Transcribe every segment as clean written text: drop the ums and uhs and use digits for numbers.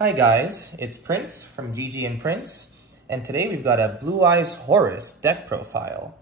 Hi guys, it's Prince from GG and Prince, and today we've got a Blue Eyes Horus deck profile.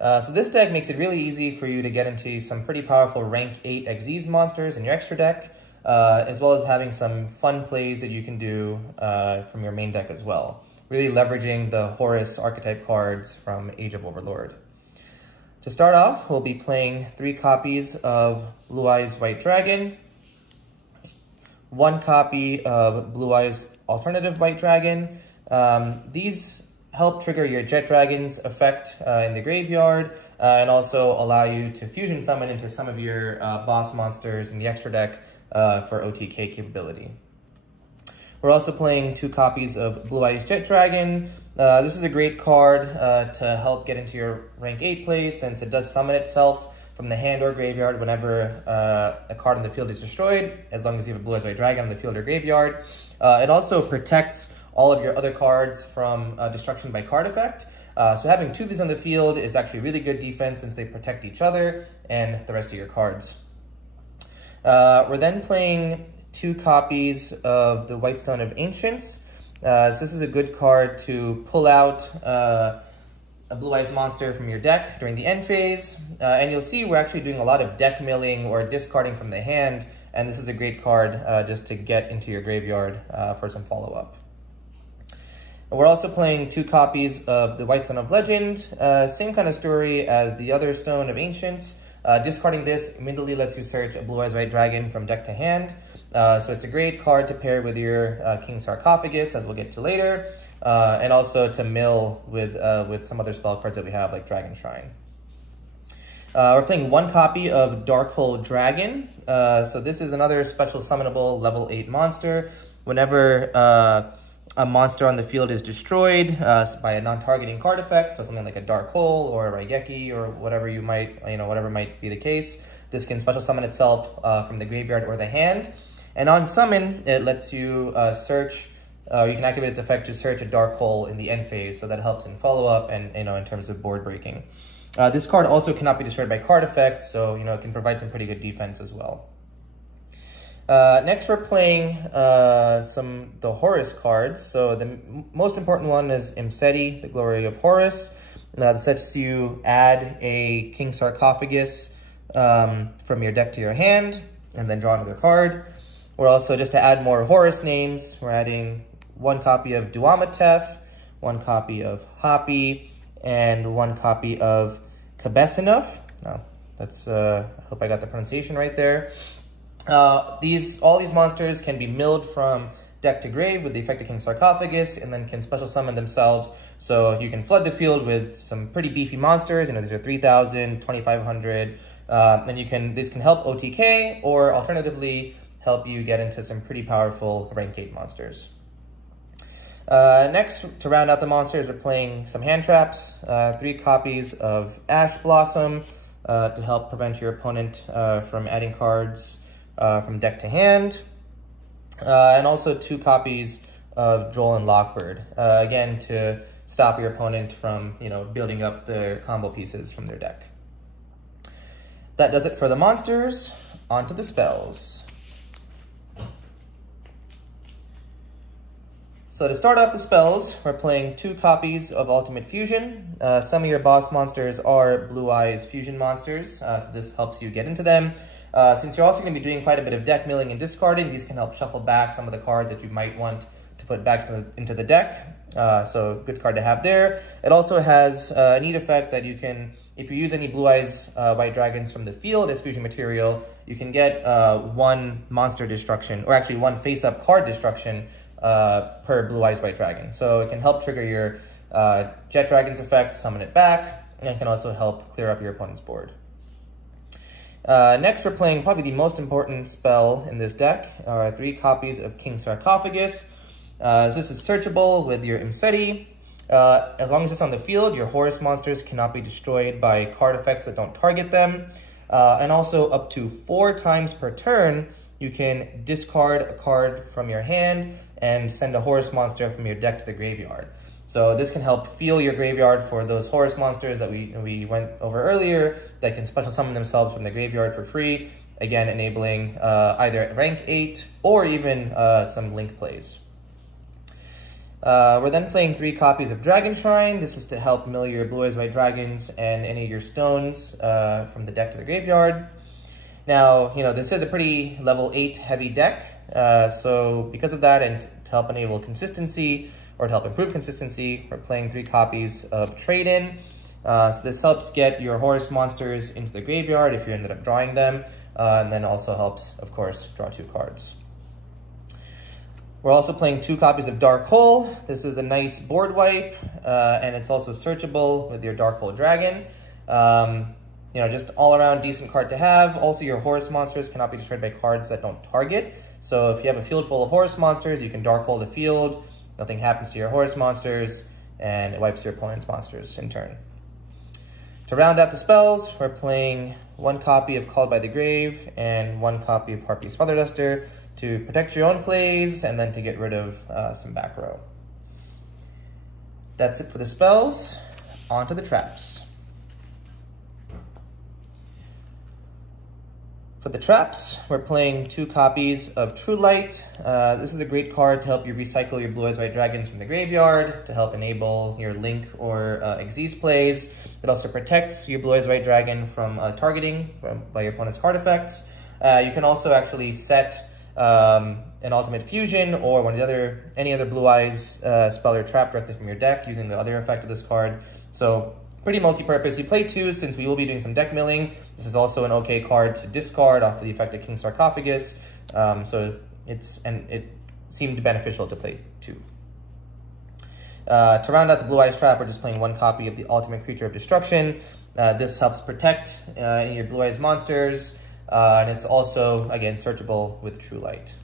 So this deck makes it really easy for you to get into some pretty powerful rank 8 Xyz monsters in your extra deck, as well as having some fun plays that you can do from your main deck as well. Really leveraging the Horus archetype cards from Age of Overlord. To start off, we'll be playing 3 copies of Blue Eyes White Dragon, 1 copy of Blue Eyes Alternative White Dragon. These help trigger your Jet Dragon's effect in the graveyard and also allow you to fusion summon into some of your boss monsters in the extra deck for OTK capability. We're also playing 2 copies of Blue Eyes Jet Dragon. This is a great card to help get into your rank 8 play since it does summon itself from the hand or graveyard whenever a card on the field is destroyed, as long as you have a Blue Eyes White Dragon on the field or graveyard. It also protects all of your other cards from destruction by card effect. So having 2 of these on the field is actually really good defense since they protect each other and the rest of your cards. We're then playing 2 copies of the Whitestone of Ancients. So this is a good card to pull out a Blue Eyes monster from your deck during the end phase. And you'll see we're actually doing a lot of deck milling or discarding from the hand, and this is a great card just to get into your graveyard for some follow-up. We're also playing 2 copies of the White Stone of Legend. Same kind of story as the other Stone of Ancients. Discarding this immediately lets you search a Blue Eyes White Dragon from deck to hand. So it's a great card to pair with your King Sarcophagus, as we'll get to later, and also to mill with some other spell cards that we have, like Dragon Shrine. We're playing 1 copy of Darkhold Dragon. So this is another special summonable level 8 monster. Whenever a monster on the field is destroyed by a non-targeting card effect, so something like a Dark Hole or a Raigeki or whatever you might, whatever might be the case, this can special summon itself from the graveyard or the hand. And on summon, it lets you search, you can activate its effect to search a Dark Hole in the end phase, so that helps in follow-up and, in terms of board breaking. This card also cannot be destroyed by card effects, so, it can provide some pretty good defense as well. Next, we're playing the Horus cards. So the most important one is Imsety, the Glory of Horus. This lets you add a King Sarcophagus from your deck to your hand, and then draw another card. We're also, just to add more Horus names, we're adding 1 copy of Duamutef, 1 copy of Hapi, and 1 copy of Qebehsenuef. No, that's, I hope I got the pronunciation right there. All these monsters can be milled from deck to grave with the effect of King Sarcophagus, and then can special summon themselves. So you can flood the field with some pretty beefy monsters, these are 3,000, 2,500. Then these can help OTK, or alternatively, help you get into some pretty powerful rank 8 monsters. Next, to round out the monsters, we're playing some hand traps. 3 copies of Ash Blossom to help prevent your opponent from adding cards from deck to hand. And also 2 copies of Droll and Lockbird, again to stop your opponent from building up their combo pieces from their deck. That does it for the monsters. On to the spells. So to start off the spells, we're playing 2 copies of Ultimate Fusion. Some of your boss monsters are Blue Eyes Fusion monsters, so this helps you get into them. Since you're also going to be doing quite a bit of deck milling and discarding, these can help shuffle back some of the cards that you might want to put back into the deck. So good card to have there. It also has a neat effect that you can, if you use any Blue Eyes White Dragons from the field as fusion material, you can get 1 monster destruction, or actually 1 face-up card destruction per Blue Eyes White Dragon. So it can help trigger your Jet Dragon's effect, summon it back, and it can also help clear up your opponent's board. Next, we're playing probably the most important spell in this deck, 3 copies of King Sarcophagus. So this is searchable with your Imsety. As long as it's on the field, your Horus monsters cannot be destroyed by card effects that don't target them. And also up to 4 times per turn, you can discard a card from your hand and send a Horus monster from your deck to the graveyard. So this can help fuel your graveyard for those Horus monsters that we went over earlier that can special summon themselves from the graveyard for free again enabling either rank 8 or even some link plays. We're then playing 3 copies of Dragon Shrine. This is to help mill your blue eyes white dragons and any of your stones from the deck to the graveyard. Now, this is a pretty level 8 heavy deck, so because of that, and to help enable consistency, or to help improve consistency, we're playing 3 copies of Trade-In. So this helps get your Horus monsters into the graveyard if you ended up drawing them, and then also helps, of course, draw 2 cards. We're also playing 2 copies of Dark Hole. This is a nice board wipe, and it's also searchable with your Dark Hole Dragon. Just all around decent card to have. Also, your Horus monsters cannot be destroyed by cards that don't target. So if you have a field full of Horus monsters, you can Dark Hole the field, nothing happens to your Horus monsters, and it wipes your opponent's monsters in turn. To round out the spells, we're playing 1 copy of Called by the Grave and 1 copy of Harpie's Feather Duster to protect your own plays and then to get rid of some back row. That's it for the spells. On to the traps. For the traps, we're playing 2 copies of True Light. This is a great card to help you recycle your blue eyes white dragons from the graveyard, to help enable your Link or Xyz plays. It also protects your blue eyes white dragon from targeting by your opponent's card effects. You can also actually set an Ultimate Fusion or any other blue eyes spell or trap directly from your deck using the other effect of this card. So pretty multi-purpose. We play 2 since we will be doing some deck milling. This is also an okay card to discard off of the effect of King Sarcophagus. So it seemed beneficial to play 2. To round out the Blue Eyes Trap, we're just playing 1 copy of the Ultimate Creature of Destruction. This helps protect any of your Blue Eyes monsters, and it's also, again, searchable with True Light.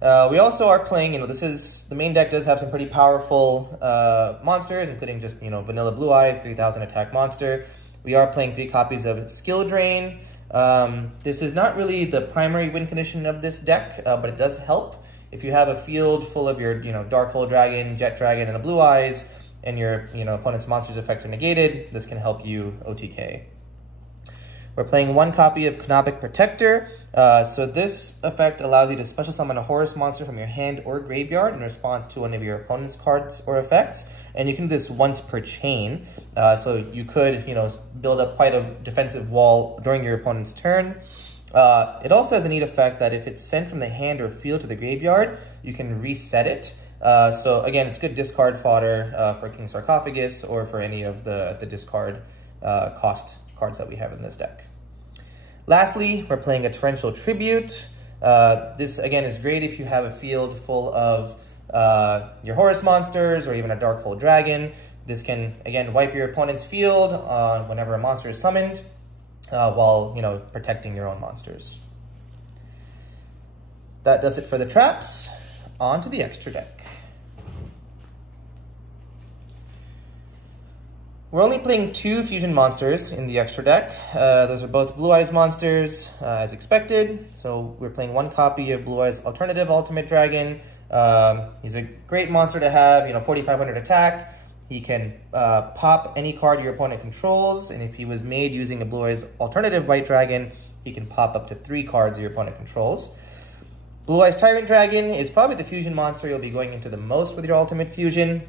We also are playing, the main deck does have some pretty powerful monsters, including just, vanilla Blue Eyes, 3000 attack monster. We are playing 3 copies of Skill Drain. This is not really the primary win condition of this deck, but it does help. If you have a field full of your, Dark Hole Dragon, Jet Dragon, and a Blue Eyes, and your, opponent's monster's effects are negated, this can help you OTK. We're playing 1 copy of Canopic Protector. So this effect allows you to special summon a Horus monster from your hand or graveyard in response to one of your opponent's cards or effects. And you can do this once per chain. So you could, build up quite a defensive wall during your opponent's turn. It also has a neat effect that if it's sent from the hand or field to the graveyard, you can reset it. So again, it's good discard fodder for King Sarcophagus or for any of the discard cost cards that we have in this deck. Lastly, we're playing a Torrential Tribute. This, again, is great if you have a field full of your Horus monsters or even a Dark Hole Dragon. This can, again, wipe your opponent's field whenever a monster is summoned while, protecting your own monsters. That does it for the traps. On to the extra deck. We're only playing 2 fusion monsters in the extra deck. Those are both Blue Eyes monsters, as expected. So we're playing 1 copy of Blue Eyes Alternative Ultimate Dragon. He's a great monster to have, 4,500 attack. He can pop any card your opponent controls, and if he was made using a Blue Eyes Alternative White Dragon, he can pop up to 3 cards your opponent controls. Blue Eyes Tyrant Dragon is probably the fusion monster you'll be going into the most with your Ultimate Fusion.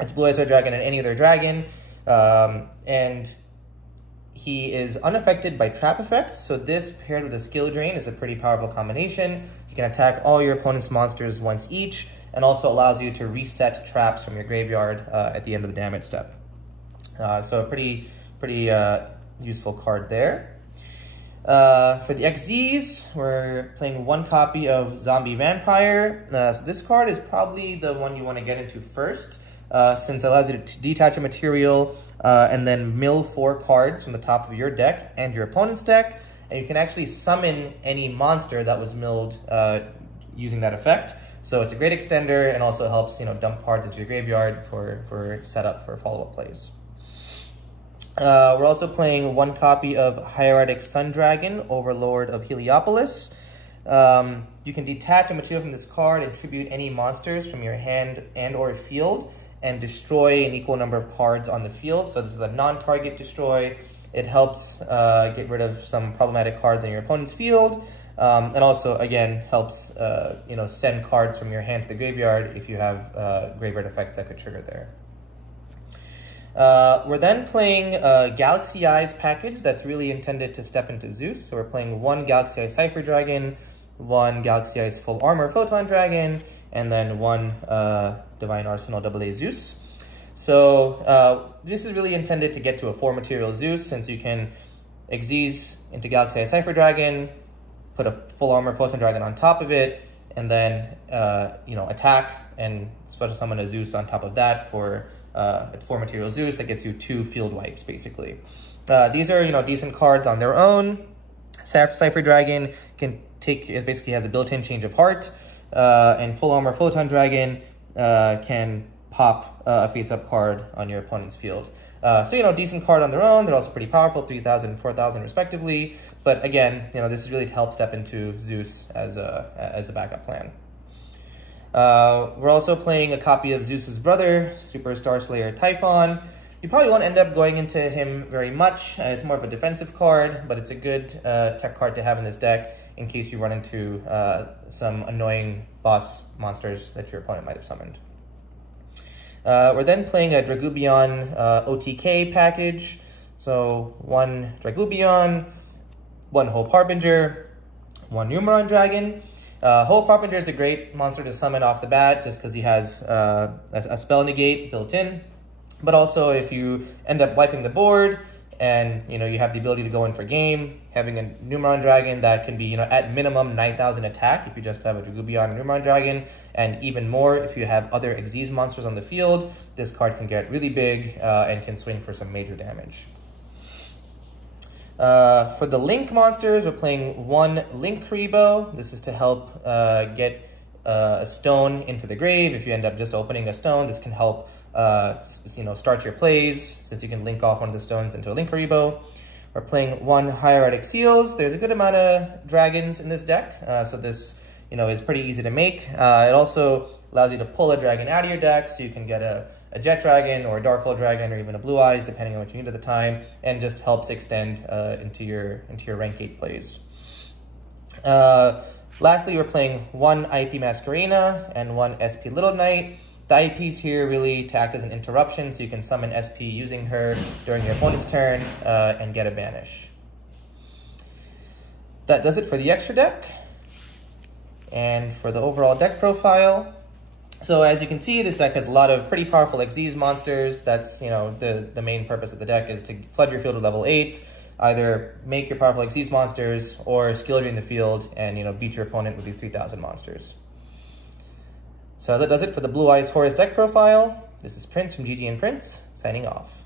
It's Blue Eyes White Dragon and any other dragon. And he is unaffected by trap effects, so this paired with a Skill Drain is a pretty powerful combination. You can attack all your opponent's monsters once each, and also allows you to reset traps from your graveyard at the end of the damage step. So a pretty useful card there. For the XZs, we're playing 1 copy of Zombie Vampire. So this card is probably the one you want to get into first. Since it allows you to detach a material and then mill 4 cards from the top of your deck and your opponent's deck, and you can actually summon any monster that was milled using that effect. So it's a great extender and also helps dump cards into your graveyard for setup for follow-up plays. We're also playing 1 copy of Hieratic Sun Dragon, Overlord of Heliopolis. You can detach a material from this card and tribute any monsters from your hand and or field, and destroy an equal number of cards on the field. So this is a non-target destroy. It helps get rid of some problematic cards in your opponent's field, and also, again, helps you know, send cards from your hand to the graveyard if you have graveyard effects that could trigger there. We're then playing a Galaxy Eyes package that's really intended to step into Zeus. So we're playing one Galaxy Eyes Cipher Dragon, one Galaxy Eyes Full Armor Photon Dragon, and then one Divine Arsenal AA Zeus. So this is really intended to get to a 4-material Zeus, since you can Xyz into Galaxy Eyes Cipher Dragon, put a Full Armor Photon Dragon on top of it, and then you know, attack and special summon a Zeus on top of that for a 4-material Zeus that gets you 2 field wipes, basically. These are, you know, decent cards on their own. Cipher Dragon can take, it basically has a built-in change of heart, and Full Armor Photon Dragon can pop a face-up card on your opponent's field. So, you know, decent card on their own. They're also pretty powerful, 3,000 and 4,000 respectively. But again, you know, this is really to help step into Zeus as a backup plan. We're also playing a copy of Zeus's brother, Super Star Slayer Typhon. You probably won't end up going into him very much. It's more of a defensive card, but it's a good tech card to have in this deck in case you run into some annoying boss monsters that your opponent might have summoned. We're then playing a Dragubion OTK package. So one Dragubion, one Hope Harbinger, one Numeron Dragon. Hope Harbinger is a great monster to summon off the bat just because he has a spell negate built in. But also if you end up wiping the board and you know you have the ability to go in for game, having a Numeron Dragon that can be, you know, at minimum 9,000 attack if you just have a Dragubion and Numeron Dragon, and even more if you have other Xyz monsters on the field, this card can get really big and can swing for some major damage. For the Link monsters, we're playing one Link Karibo. This is to help get a stone into the grave. If you end up just opening a stone, this can help you know, start your plays, since you can link off one of the stones into a Link Karibo. We're playing one Hieratic Seals. There's a good amount of dragons in this deck, so this, you know, is pretty easy to make. It also allows you to pull a dragon out of your deck, so you can get a Jet Dragon or a Dark Hole Dragon or even a Blue Eyes, depending on what you need at the time, and just helps extend into your rank 8 plays. Lastly, we're playing one IP Masquerena and one SP Little Knight. The IP's here really to act as an interruption, so you can summon SP using her during your opponent's turn and get a banish. That does it for the extra deck. And for the overall deck profile, so as you can see, this deck has a lot of pretty powerful Xyz monsters. That's, you know, the main purpose of the deck is to flood your field with level 8s, either make your powerful Xyz monsters or skill drain the field and, you know, beat your opponent with these 3,000 monsters. So that does it for the Blue Eyes Horus deck profile. This is Prince from GG and Prince, signing off.